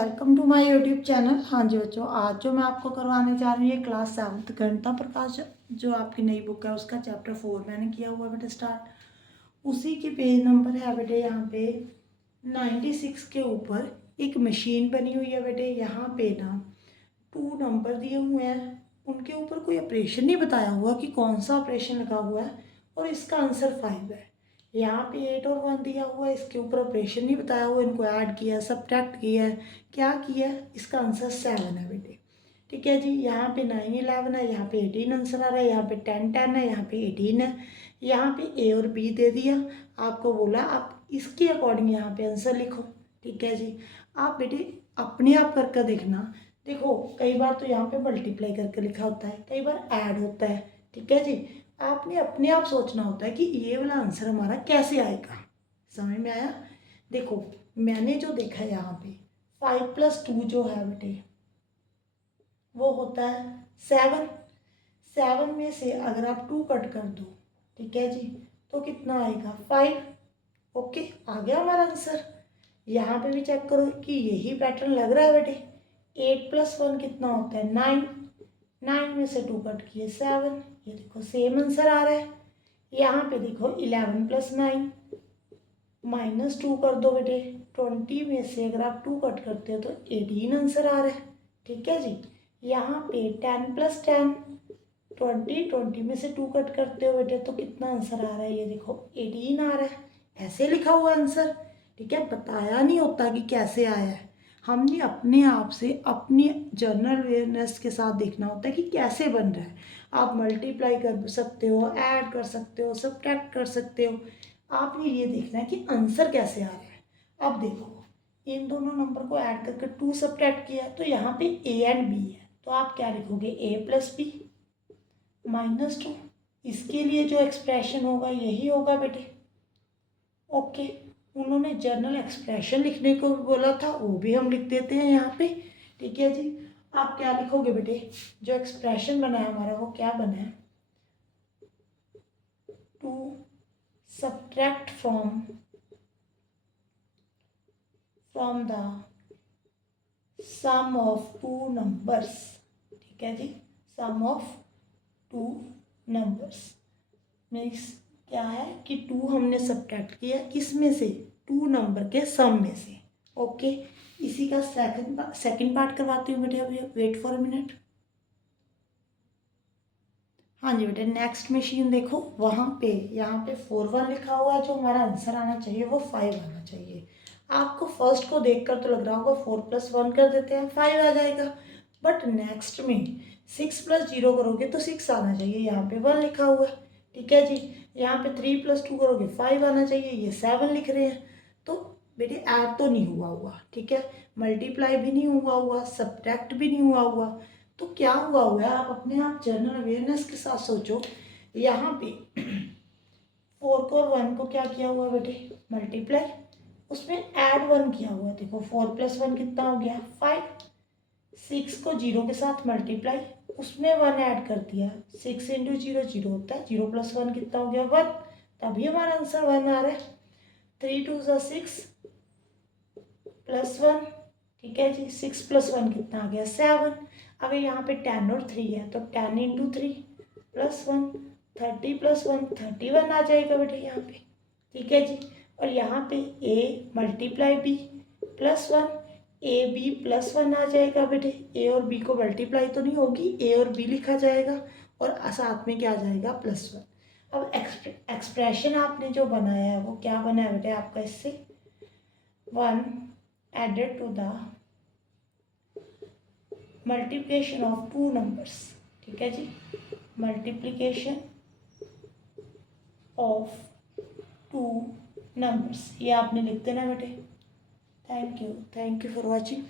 Welcome to my YouTube channel. हाँ जी बच्चों, आज जो मैं आपको करवाने जा रही हूँ क्लास 7 गणिता प्रकाश जो आपकी नई बुक है उसका चैप्टर 4 मैंने किया हुआ है बेटे स्टार्ट। उसी के पेज नंबर है बेटे यहाँ पे 96 के ऊपर एक मशीन बनी हुई है बेटे। यहाँ पे ना 2 नंबर दिए हुए हैं, उनके ऊपर कोई ऑपरेशन नहीं बताया हुआ कि कौन सा ऑपरेशन लगा हुआ है और इसका आंसर 5 है। यहाँ पे 8 और 1 दिया हुआ है, इसके ऊपर ऑपरेशन नहीं बताया हुआ, इनको ऐड किया है, सब्ट्रैक्ट किया है, क्या किया है, इसका आंसर 7 है बेटे। ठीक है जी। यहाँ पे 9 11 है, यहाँ पे 18 आंसर आ रहा है, यहाँ पे 10 10 है, यहाँ पे 18 है। यहाँ पे ए और बी दे दिया, आपको बोला आप इसके अकॉर्डिंग यहाँ पे आंसर लिखो। ठीक है जी। आप बेटे अपने आप करके देखना। देखो कई बार तो यहाँ पे मल्टीप्लाई करके लिखा होता है, कई बार ऐड होता है। ठीक है जी। आपने अपने आप सोचना होता है कि ये वाला आंसर हमारा कैसे आएगा। समझ में आया? देखो मैंने जो देखा है यहाँ पे 5 + 2 जो है बेटे वो होता है 7। 7 में से अगर आप 2 कट कर दो, ठीक है जी, तो कितना आएगा 5। ओके, आ गया हमारा आंसर। यहाँ पे भी चेक करो कि यही पैटर्न लग रहा है बेटे। 8 + 1 कितना होता है 9। 9 में से 2 कट किए 7, ये देखो सेम आंसर आ रहा है। यहाँ पे देखो 11 + 9 -2 कर दो बेटे। 20 में से अगर आप 2 कट करते हो तो 18 आंसर आ रहा है। ठीक है जी। यहाँ पे 10 + 10 20 में से 2 कट करते हो बेटे तो कितना आंसर आ रहा है, ये देखो 18 आ रहा है। ऐसे लिखा हुआ आंसर। ठीक है, बताया नहीं होता कि कैसे आया है, हमने अपने आप से अपनी जनरल अवेयरनेस के साथ देखना होता है कि कैसे बन रहा है। आप मल्टीप्लाई कर सकते हो, ऐड कर सकते हो, सब्ट्रैक्ट कर सकते हो, आपने ये देखना है कि आंसर कैसे आ रहा है। अब देखो इन दोनों नंबर को ऐड करके 2 सब्ट्रैक्ट किया है तो यहाँ पे ए एंड बी है, तो आप क्या लिखोगे a + b -2। इसके लिए जो एक्सप्रेशन होगा यही होगा बेटे। ओके, उन्होंने जर्नल एक्सप्रेशन लिखने को बोला था, वो भी हम लिख देते हैं यहाँ पे। ठीक है जी। आप क्या लिखोगे बेटे, जो एक्सप्रेशन बना है हमारा वो क्या बना है, to subtract from the sum of 2 numbers. ठीक है जी, सम ऑफ 2 नंबर्स मीन्स क्या है कि 2 हमने सब्ट्रैक्ट किया किस में से, 2 नंबर के सम में से। ओके, इसी का सेकंड पार्ट करवाती हूँ बेटे, अभी वेट फॉर अ मिनट। हाँ जी बेटे, नेक्स्ट मशीन देखो, वहाँ पे यहाँ पे 4 1 लिखा हुआ है, जो हमारा आंसर आना चाहिए वो 5 आना चाहिए। आपको फर्स्ट को देखकर तो लग रहा होगा 4 + 1 कर देते हैं 5 आ जाएगा, बट नेक्स्ट में 6 + 0 करोगे तो 6 आना चाहिए, यहाँ पे 1 लिखा हुआ है। ठीक है जी। यहाँ पे 3 + 2 करोगे 5 आना चाहिए, ये 7 लिख रहे हैं। तो बेटे ऐड तो नहीं हुआ, ठीक है, मल्टीप्लाई भी नहीं हुआ, सब्ट्रैक्ट भी नहीं हुआ। तो क्या हुआ है, आप अपने आप जनरल अवेयरनेस के साथ सोचो। यहाँ पे 4 को और 1 को क्या किया हुआ बेटे, मल्टीप्लाई, उसमें ऐड 1 किया हुआ है। देखो 4 + 1 कितना हो गया 5। 6 को 0 के साथ मल्टीप्लाई, उसमें 1 ऐड कर दिया, 6 × 0 0 होता है, 0 + 1 कितना हो गया 1, तभी हमारा आंसर 1 आ रहा है। 3 2 6 +1। ठीक है जी, 6 + 1 कितना आ गया 7। अगर यहाँ पे 10 और 3 है तो 10 × 3 + 1, 30 + 1 31 आ जाएगा बेटे यहाँ पे। ठीक है जी। और यहाँ पे a × b +1, ab +1 आ जाएगा बेटे। a और b को मल्टीप्लाई तो नहीं होगी, a और b लिखा जाएगा और साथ में क्या आ जाएगा +1। अब एक्सप्रेशन आपने जो बनाया है वो क्या बना है बेटे आपका, इससे 1 added to the multiplication of 2 numbers। ठीक है जी, मल्टीप्लीकेशन ऑफ 2 नंबर्स, ये आपने लिख देना बेटे। Thank you for watching.